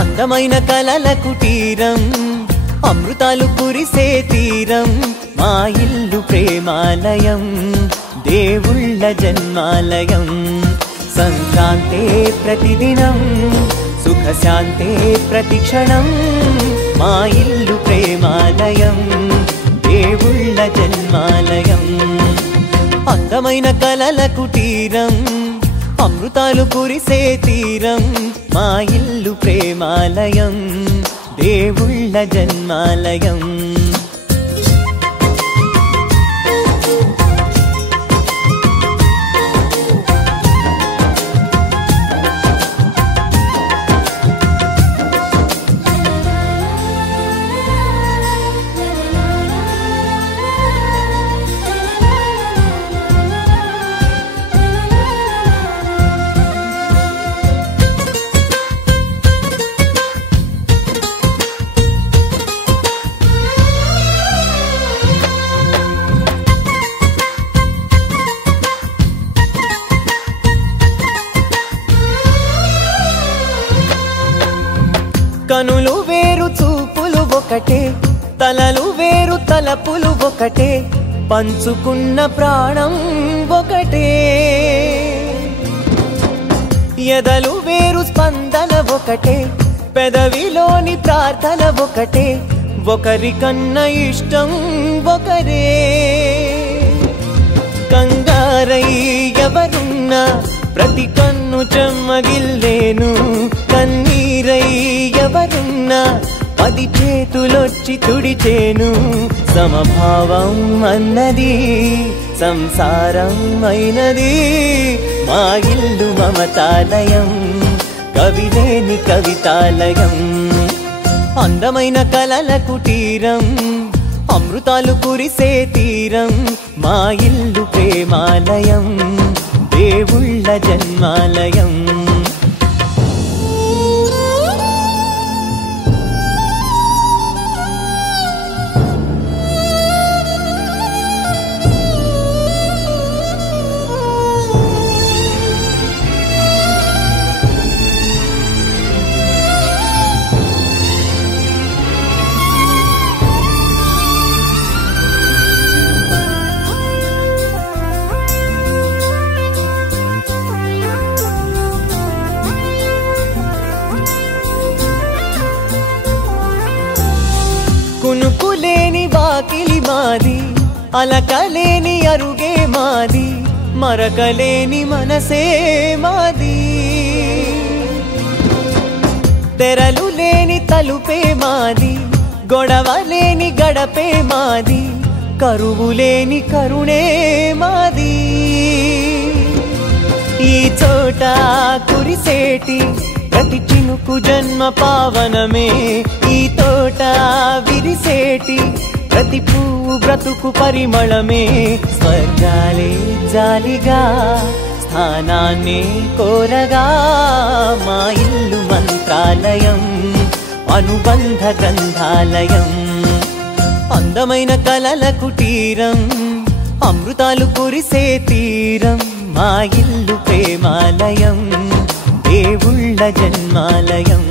అందమైన కలల కుటీరం అమృతాలు కురిసే తీరం మా ఇల్లు ప్రేమాలయం దేవుళ్ళ జన్మాలయం సంక్రాంతే ప్రతిదినం సుఖశాంతే ప్రతిక్షణం మా ఇల్లు ప్రేమాలయం దేవుళ్ళ జన్మాలయం అందమైన కలల కుటీరం అమృతాలు కురిసే తీరం మా ఇల్లు ప్రేమాలయం దేవుళ్ళ జన్మాలయం కనులు వేరు చూపులు ఒకటే తలలు వేరు తలపులు ఒకటే పంచుకున్న ప్రాణం ఒకటే ఎదలు వేరు స్పందన ఒకటే పెదవిలోని ప్రార్థన ఒకటే ఒకరికన్నా ఇష్టం ఒకరే కంగారై ఎవరున్నా ప్రతి కన్ను చెమ్మగిల్లేను కన్నీరై ఎవరున్నా 10 చేతులొచ్చి తుడిచేను సమభావం అన్నది సంసారం అయినది మా ఇల్లు మమతాలయం కవిలేని కవితాలయం అందమైన కలల కుటీరం అమృతాలు కురిసే తీరం మా ఇల్లు ప్రేమాలయం దేవుళ్ళ జన్మాలయం కునుకులేని వాకిలి మాది అలకలేని అరుగే మాది మరకలేని మనసే మాది తెరలు లేని తలుపే మాది గొడవలేని గడపే మాది కరువులేని కరుణే మాది ఈ చోట కురిసేటి ప్రతి చినుకు జన్మ పావనమే ఈ తోట విరిసేటి ప్రతి పువ్వు బ్రతుకు పరిమళమే స్వర్గాలే జాలిగా స్థానాన్ని కోరగా మా ఇల్లు మంత్రాలయం అనుబంధ గ్రంథాలయం అందమైన కలల కుటీరం అమృతాలు కురిసే తీరం మా ఇల్లు ప్రేమాలయం దేవుళ్ళ జన్మాలయం